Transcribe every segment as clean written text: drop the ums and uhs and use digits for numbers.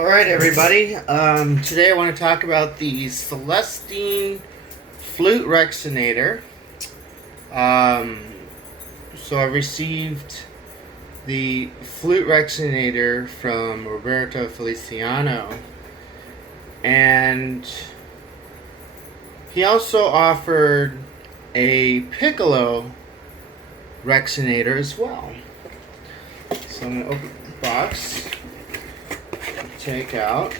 Alright everybody, today I want to talk about the Celestine Flute Rexonator. So I received the Flute Rexonator from Roberto Felicano, and he also offered a Piccolo Rexonator as well. So I'm going to open the box. Take out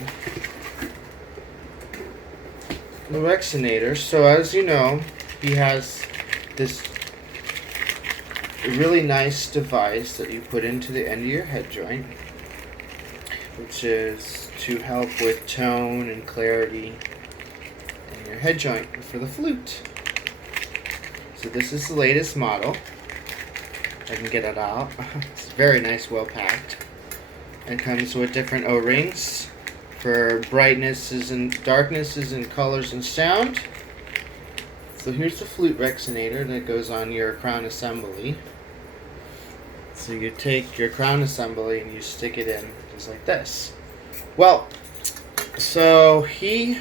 the Rexonator. So as you know, he has this really nice device that you put into the end of your head joint, which is to help with tone and clarity in your head joint for the flute. So this is the latest model. I can get it out. It's very nice, well packed. It comes with different O-rings for brightnesses and darknesses and colors and sound. So here's the flute Rexonator that goes on your crown assembly. So you take your crown assembly and you stick it in just like this. Well, so he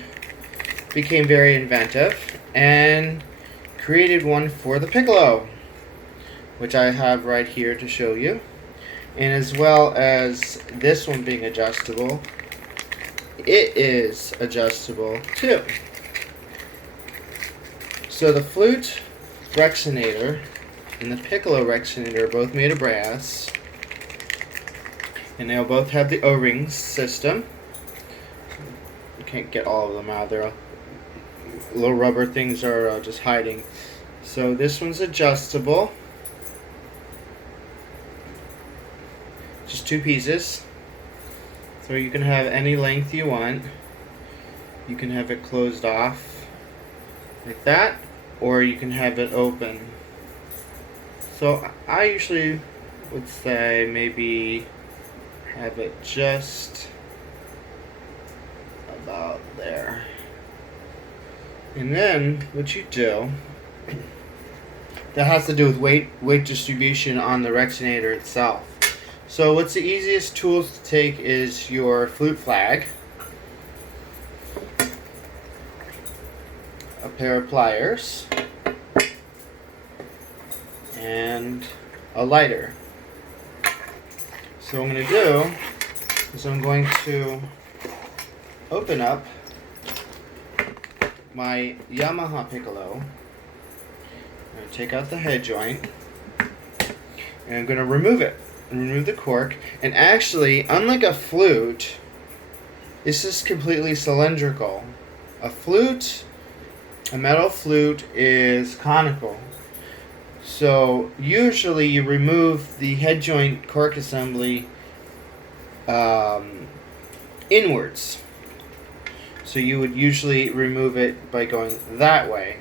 became very inventive and created one for the Piccolo, which I have right here to show you. And as well as this one being adjustable, it is adjustable too. So the flute Rexonator and the Piccolo Rexonator are both made of brass, and they'll both have the O-ring system. You can't get all of them out there. Little rubber things are just hiding. So this one's adjustable. Just two pieces, so you can have any length you want. You can have it closed off like that, or you can have it open. So I usually would say maybe have it just about there. And then what you do, that has to do with weight distribution on the Rexonator itself. So what's the easiest tools to take is your flute flag, a pair of pliers, and a lighter. So what I'm going to do is I'm going to open up my Yamaha Piccolo. I'm going to take out the head joint, and I'm going to remove it. Remove the cork, and actually, unlike a flute, this is completely cylindrical. A flute, a metal flute, is conical. So usually you remove the head joint cork assembly inwards. So you would usually remove it by going that way.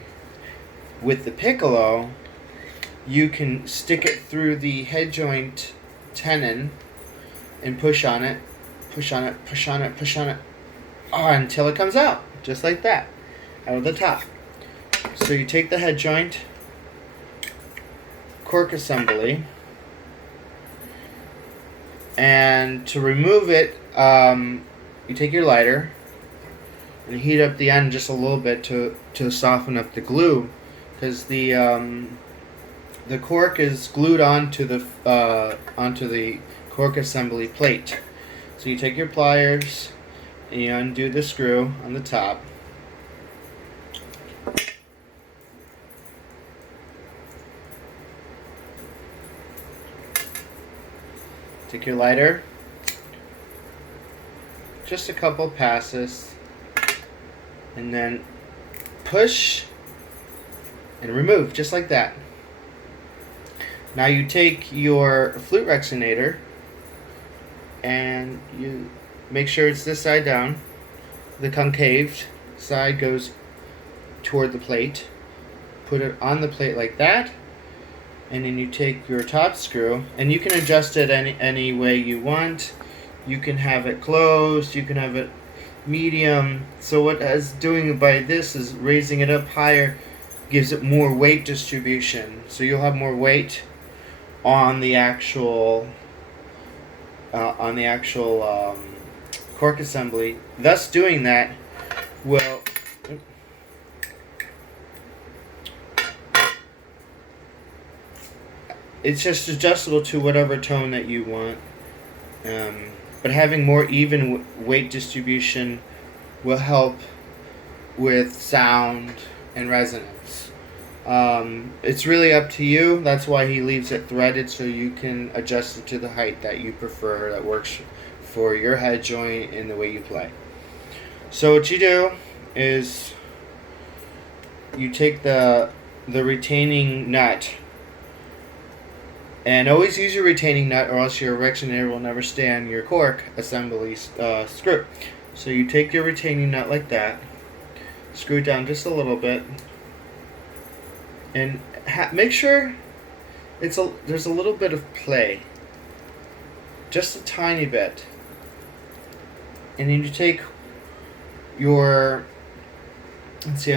With the Piccolo, you can stick it through the head joint tenon and push on it, push on it, push on it, push on it, until it comes out, just like that, out of the top. So you take the head joint, cork assembly, and to remove it, you take your lighter and heat up the end just a little bit to soften up the glue, because the cork is glued onto the cork assembly plate. So you take your pliers and you undo the screw on the top. Take your lighter, just a couple passes, and then push and remove, just like that. Now you take your flute Rexonator and you make sure it's this side down. The concave side goes toward the plate. Put it on the plate like that, and then you take your top screw, and you can adjust it any way you want. You can have it closed, you can have it medium. So what it's doing by this is raising it up higher, gives it more weight distribution. So you'll have more weight on the actual cork assembly. Thus doing that will it's just adjustable to whatever tone that you want. But having more even weight distribution will help with sound and resonance. It's really up to you. That's why he leaves it threaded, so you can adjust it to the height that you prefer, that works for your head joint and the way you play. So what you do is you take the retaining nut, and always use your retaining nut, or else your Rexonator will never stand your cork assembly screw. So you take your retaining nut like that, screw it down just a little bit, and make sure there's a little bit of play, just a tiny bit. And then you take your, let's see,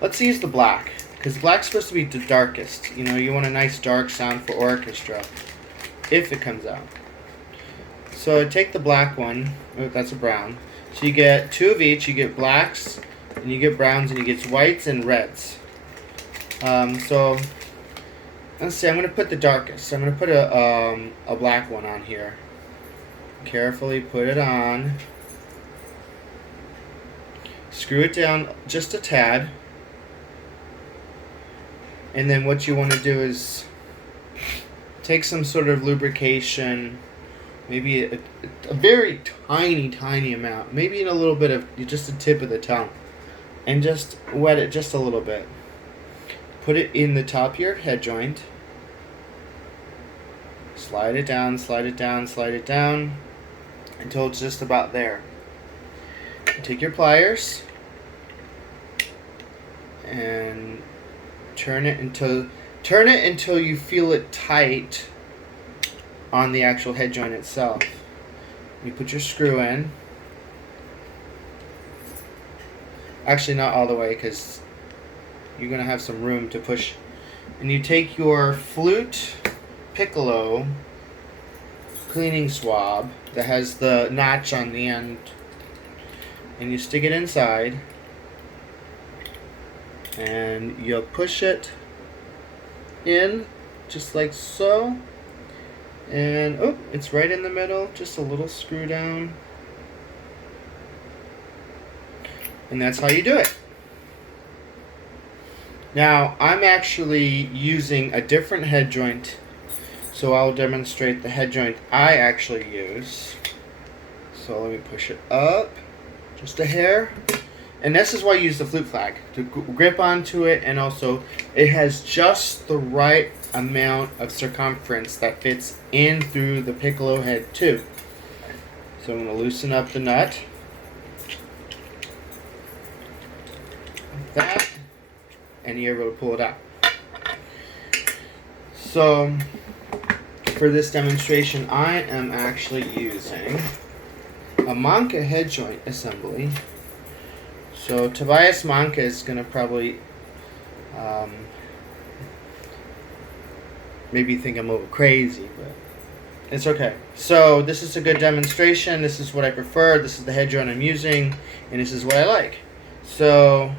let's use the black, because black's supposed to be the darkest. You know, you want a nice dark sound for orchestra, if it comes out. So take the black one, oh, that's a brown. So you get two of each, you get blacks, and you get browns, and you get whites and reds. So, let's see, I'm going to put the darkest. I'm going to put a black one on here. Carefully put it on. Screw it down just a tad. And then what you want to do is take some sort of lubrication, maybe a very tiny amount, maybe in a little bit of just the tip of the tongue, and just wet it just a little bit. Put it in the top of your head joint. Slide it down, slide it down, slide it down until it's just about there. Take your pliers and turn it until you feel it tight on the actual head joint itself. You put your screw in. Actually, not all the way, because you're going to have some room to push. And you take your flute piccolo cleaning swab that has the notch on the end, and you stick it inside, and you'll push it in just like so, and oh, it's right in the middle, just a little screw down, and that's how you do it. Now I'm actually using a different head joint, so I'll demonstrate the head joint I actually use. So let me push it up just a hair. And this is why I use the flute flag, to grip onto it, and also it has just the right amount of circumference that fits in through the piccolo head too. So I'm going to loosen up the nut. Like that. And you're able to pull it out. So for this demonstration, I am actually using a Manca head joint assembly. So Tobias Manca is going to probably maybe think I'm over crazy, but it's okay. So this is a good demonstration. This is what I prefer. This is the head joint I'm using, and this is what I like. So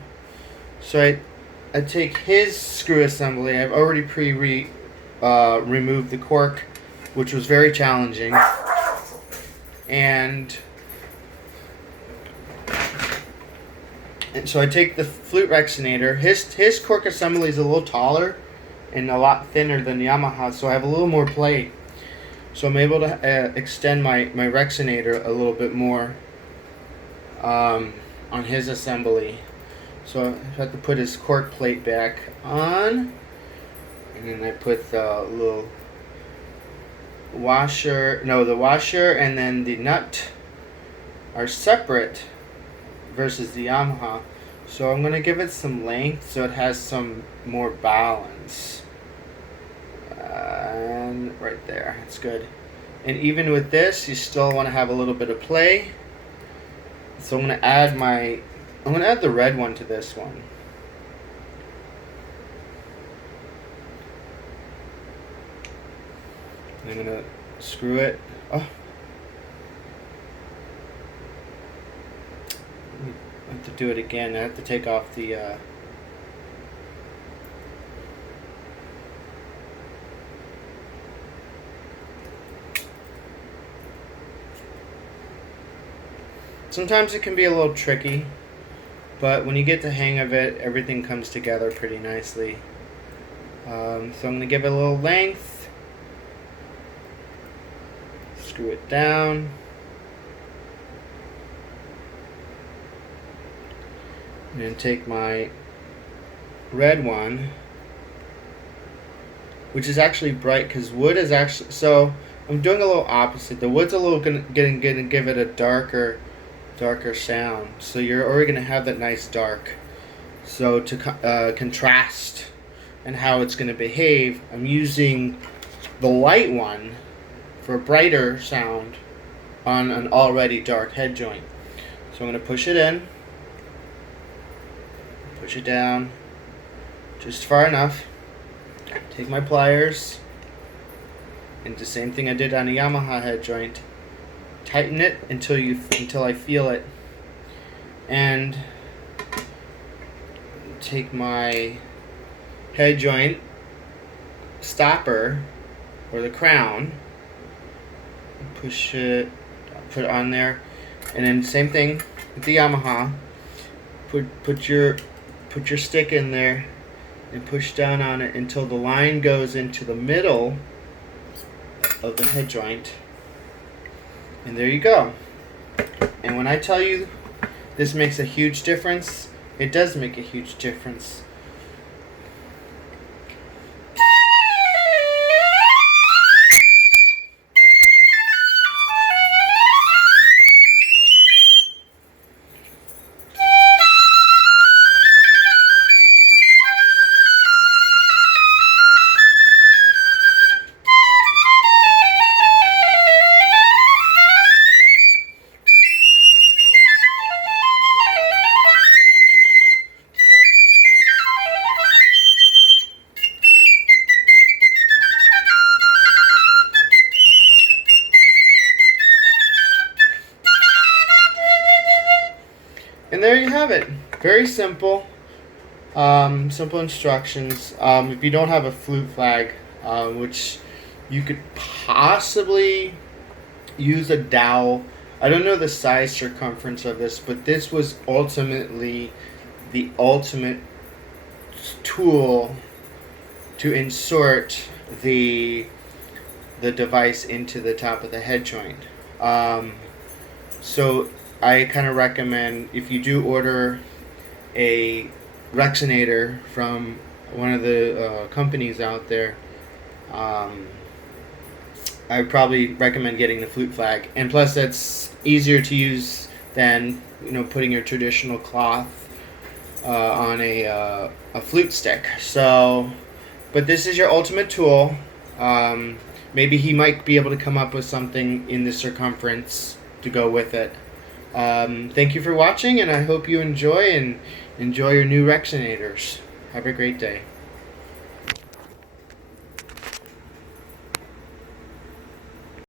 I take his screw assembly. I've already removed the cork, which was very challenging, and so I take the flute Rexonator. His cork assembly is a little taller and a lot thinner than the Yamaha, so I have a little more play. So I'm able to extend my Rexonator a little bit more on his assembly. So I have to put his cork plate back on, and then I put the little washer. No, the washer and then the nut are separate versus the Yamaha. So I'm going to give it some length so it has some more balance. And right there, that's good. And even with this, you still want to have a little bit of play. So I'm going to add the red one to this one. And I'm going to screw it. Oh, have to do it again. I have to take off the sometimes it can be a little tricky, but when you get the hang of it, everything comes together pretty nicely. So I'm going to give it a little length, screw it down, and then take my red one, which is actually bright because wood is actually, so I'm doing a little opposite. The wood's a little gonna give it a darker sound, so you're already gonna have that nice dark. So to contrast and how it's gonna behave, I'm using the light one for a brighter sound on an already dark head joint. So I'm gonna push it in, push it down just far enough, take my pliers, and the same thing I did on a Yamaha head joint, tighten it until I feel it, and take my head joint stopper or the crown, push it, put it on there, and then same thing with the Yamaha. Put your stick in there and push down on it until the line goes into the middle of the head joint. And there you go. And when I tell you this makes a huge difference, it does make a huge difference. And there you have it. Very simple. Simple instructions. If you don't have a flute flag, which you could possibly use a dowel. I don't know the size circumference of this, but this was ultimately the ultimate tool to insert the device into the top of the head joint. So I kind of recommend, if you do order a Rexonator from one of the companies out there, I would probably recommend getting the flute flag. And plus, that's easier to use than putting your traditional cloth on a flute stick. So, but this is your ultimate tool. Maybe he might be able to come up with something in the circumference to go with it. Thank you for watching, and I hope you enjoy your new Rexonators. Have a great day.